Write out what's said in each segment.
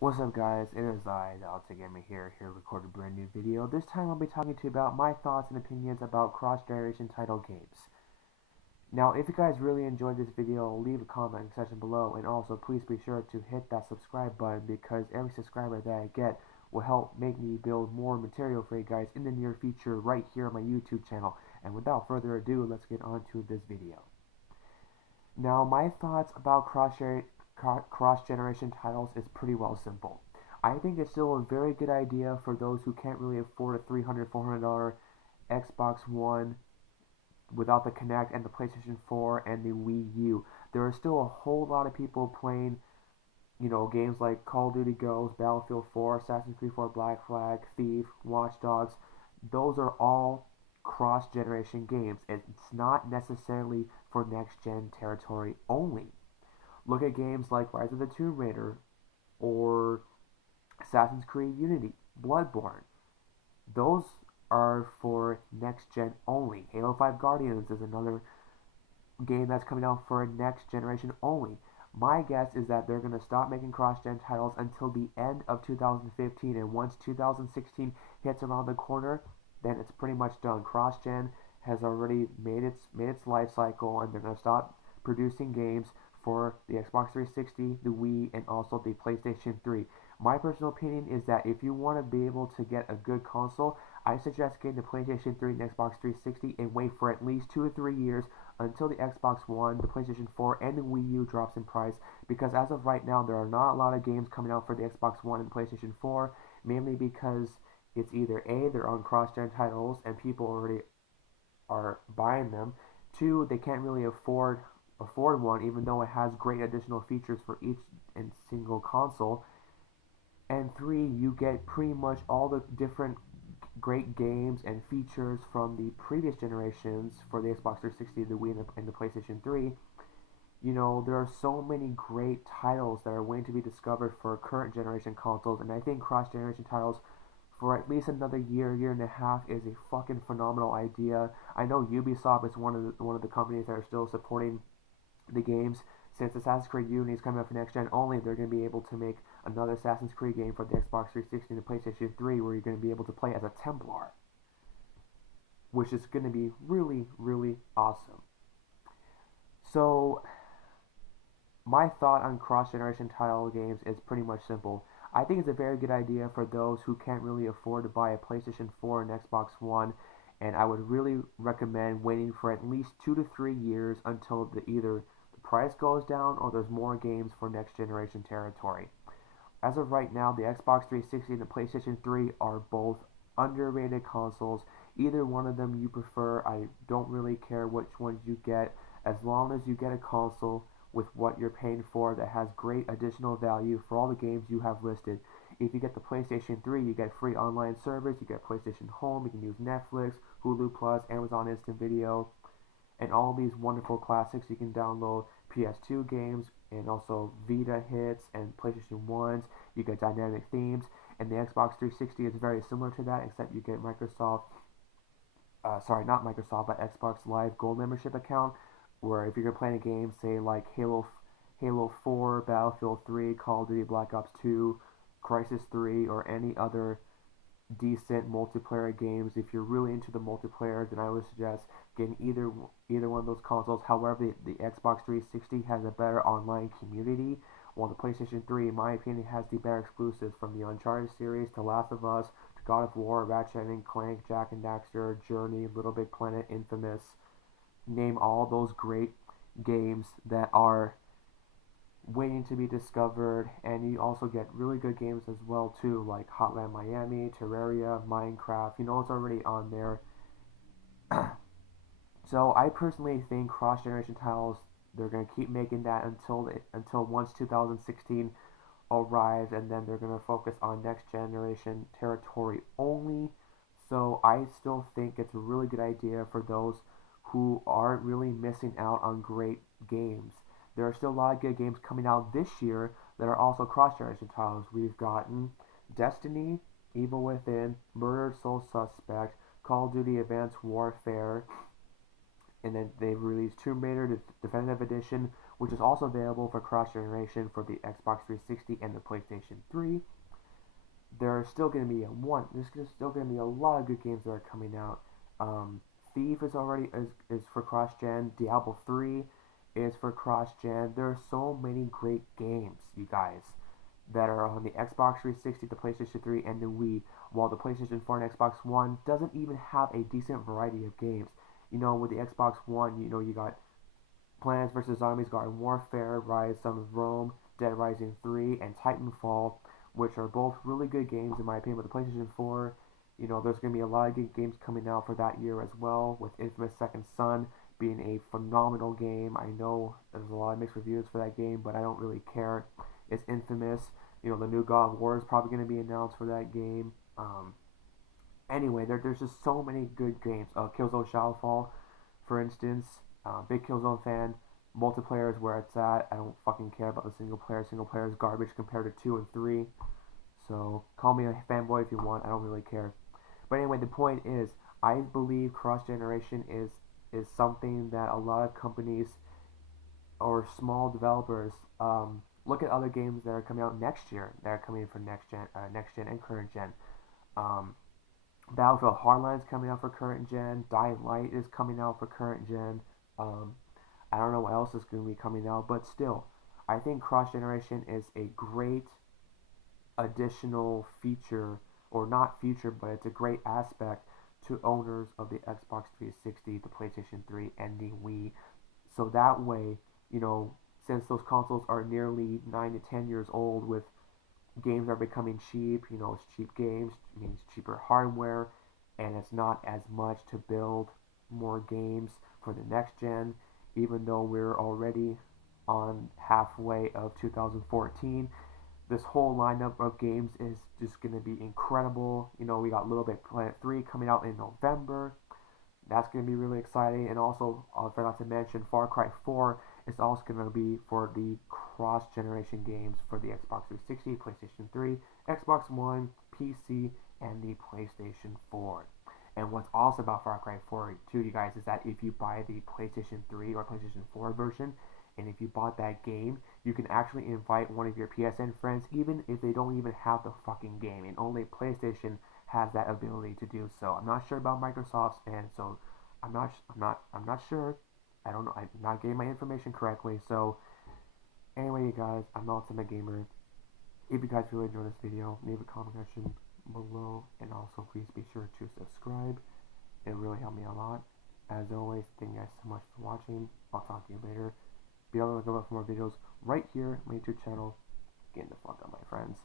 What's up guys, it is I, the Gamer here recording a brand new video. This time I'll be talking to you about my thoughts and opinions about cross-generation title games. Now if you guys really enjoyed this video, leave a comment section below, and also please be sure to hit that subscribe button because every subscriber that I get will help make me build more material for you guys in the near future right here on my YouTube channel. And without further ado, let's get on to this video. Now my thoughts about cross-generation titles is pretty well simple. I think it's still a very good idea for those who can't really afford a $300, $400 Xbox One without the Kinect and the PlayStation 4 and the Wii U. There are still a whole lot of people playing, games like Call of Duty Ghosts, Battlefield 4, Assassin's Creed 4, Black Flag, Thief, Watch Dogs. Those are all cross-generation games. It's not necessarily for next-gen territory only. Look at games like Rise of the Tomb Raider or Assassin's Creed Unity, Bloodborne. Those are for next gen only. Halo 5 Guardians is another game that's coming out for next generation only. My guess is that they're going to stop making cross-gen titles until the end of 2015, and once 2016 hits around the corner, then it's pretty much done. Cross-gen has already made its life cycle, and they're going to stop producing games for the Xbox 360, the Wii, and also the PlayStation 3. My personal opinion is that if you want to be able to get a good console, I suggest getting the PlayStation 3 and Xbox 360 and wait for at least 2 or 3 years until the Xbox One, the PlayStation 4, and the Wii U drops in price, because as of right now, there are not a lot of games coming out for the Xbox One and PlayStation 4, mainly because it's either A, they're on cross-gen titles and people already are buying them, 2, they can't really afford one, even though it has great additional features for each and single console. And 3, you get pretty much all the different great games and features from the previous generations for the Xbox 360, the Wii, and the PlayStation 3. There are so many great titles that are waiting to be discovered for current generation consoles, and I think cross generation titles for at least another year and a half is a fucking phenomenal idea. I know Ubisoft is one of the companies that are still supporting the games. Since Assassin's Creed Unity is coming up for next gen only, they're going to be able to make another Assassin's Creed game for the Xbox 360 and the PlayStation 3 where you're going to be able to play as a Templar, which is going to be really, really awesome. So, my thought on cross-generation title games is pretty much simple. I think it's a very good idea for those who can't really afford to buy a PlayStation 4 and Xbox One, and I would really recommend waiting for at least 2 to 3 years until either the price goes down or there's more games for next generation territory. As of right now, the Xbox 360 and the PlayStation 3 are both underrated consoles. Either one of them you prefer, I don't really care which ones you get, as long as you get a console with what you're paying for that has great additional value for all the games you have listed. If you get the PlayStation 3, you get free online service, you get PlayStation Home, you can use Netflix, Hulu Plus, Amazon Instant Video, and all these wonderful classics. You can download PS2 games and also Vita hits and PlayStation 1s. You get dynamic themes, and the Xbox 360 is very similar to that, except you get not Microsoft, but Xbox Live Gold membership account, where if you're playing a game, say like Halo 4, Battlefield 3, Call of Duty Black Ops 2, Crisis 3, or any other decent multiplayer games. If you're really into the multiplayer, then I would suggest getting either one of those consoles. However, the Xbox 360 has a better online community, while the PlayStation 3, in my opinion, has the better exclusives from the Uncharted series to Last of Us to God of War, Ratchet and Clank, Jak and Daxter, Journey, Little Big Planet, Infamous. Name all those great games that are waiting to be discovered, and you also get really good games as well too, like Hotline Miami, Terraria, Minecraft. It's already on there. So I personally think cross generation titles, they're gonna keep making that until once 2016 arrives, and then they're gonna focus on next generation territory only. So I still think it's a really good idea for those who aren't really missing out on great games. There are still a lot of good games coming out this year that are also cross-generation titles. We've gotten Destiny, Evil Within, Murdered Soul Suspect, Call of Duty Advanced Warfare, and then they've released Tomb Raider Definitive Edition, which is also available for cross-generation for the Xbox 360 and the PlayStation 3. There's still going to be still going to be a lot of good games that are coming out. Thief is for cross-gen. Diablo 3 is for cross-gen. There are so many great games, you guys, that are on the Xbox 360, the PlayStation 3, and the Wii, while the PlayStation 4 and Xbox One doesn't even have a decent variety of games. With the Xbox One, you got Plants vs. Zombies, Garden Warfare, Rise, Son of Rome, Dead Rising 3, and Titanfall, which are both really good games in my opinion. With the PlayStation 4, there's going to be a lot of good games coming out for that year as well, with Infamous Second Son being a phenomenal game. I know there's a lot of mixed reviews for that game, but I don't really care. It's Infamous. The new God of War is probably going to be announced for that game. Anyway, there's just so many good games. Killzone Shadowfall, for instance. Big Killzone fan. Multiplayer is where it's at. I don't fucking care about the single player. Single player is garbage compared to 2 and 3. So call me a fanboy if you want. I don't really care. But anyway, the point is, I believe cross-generation is something that a lot of companies or small developers look at other games that are coming out next year, that are coming in for next gen and current gen. Battlefield Hardline is coming out for current gen. Dying Light is coming out for current gen. I don't know what else is going to be coming out, but still, I think cross-generation is a great additional feature, or not feature, but it's a great aspect to owners of the Xbox 360, the PlayStation 3, and the Wii. So that way, since those consoles are nearly 9 to 10 years old, with games are becoming cheap, it's cheap games, means cheaper hardware, and it's not as much to build more games for the next gen, even though we're already on halfway of 2014. This whole lineup of games is just going to be incredible. We got Little Big Planet 3 coming out in November. That's going to be really exciting. And also, I forgot to mention, Far Cry 4 is also going to be for the cross-generation games for the Xbox 360, PlayStation 3, Xbox One, PC, and the PlayStation 4. And what's awesome about Far Cry 4 too, you guys, is that if you buy the PlayStation 3 or PlayStation 4 version, and if you bought that game, you can actually invite one of your PSN friends, even if they don't even have the fucking game. And only PlayStation has that ability to do so. I'm not sure about Microsoft's, and so I'm not sure. I don't know. I'm not getting my information correctly. So anyway, you guys, I'm the Ultimate Gamer. If you guys really enjoyed this video, leave a comment section below, and also please be sure to subscribe. It really helped me a lot. As always, thank you guys so much for watching. I'll talk to you later. Be able to look up for more videos right here on my YouTube channel. Getting the fuck up, my friends.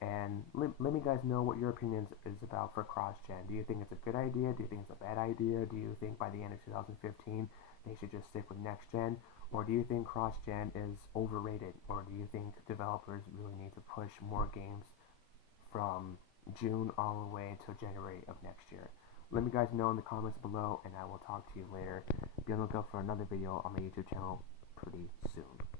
And let me guys know what your opinion is about for cross-gen. Do you think it's a good idea? Do you think it's a bad idea? Do you think by the end of 2015 they should just stick with next-gen? Or do you think cross-gen is overrated? Or do you think developers really need to push more games from June all the way until January of next year? Let me guys know in the comments below, and I will talk to you later. Be on the lookout for another video on my YouTube channel pretty soon.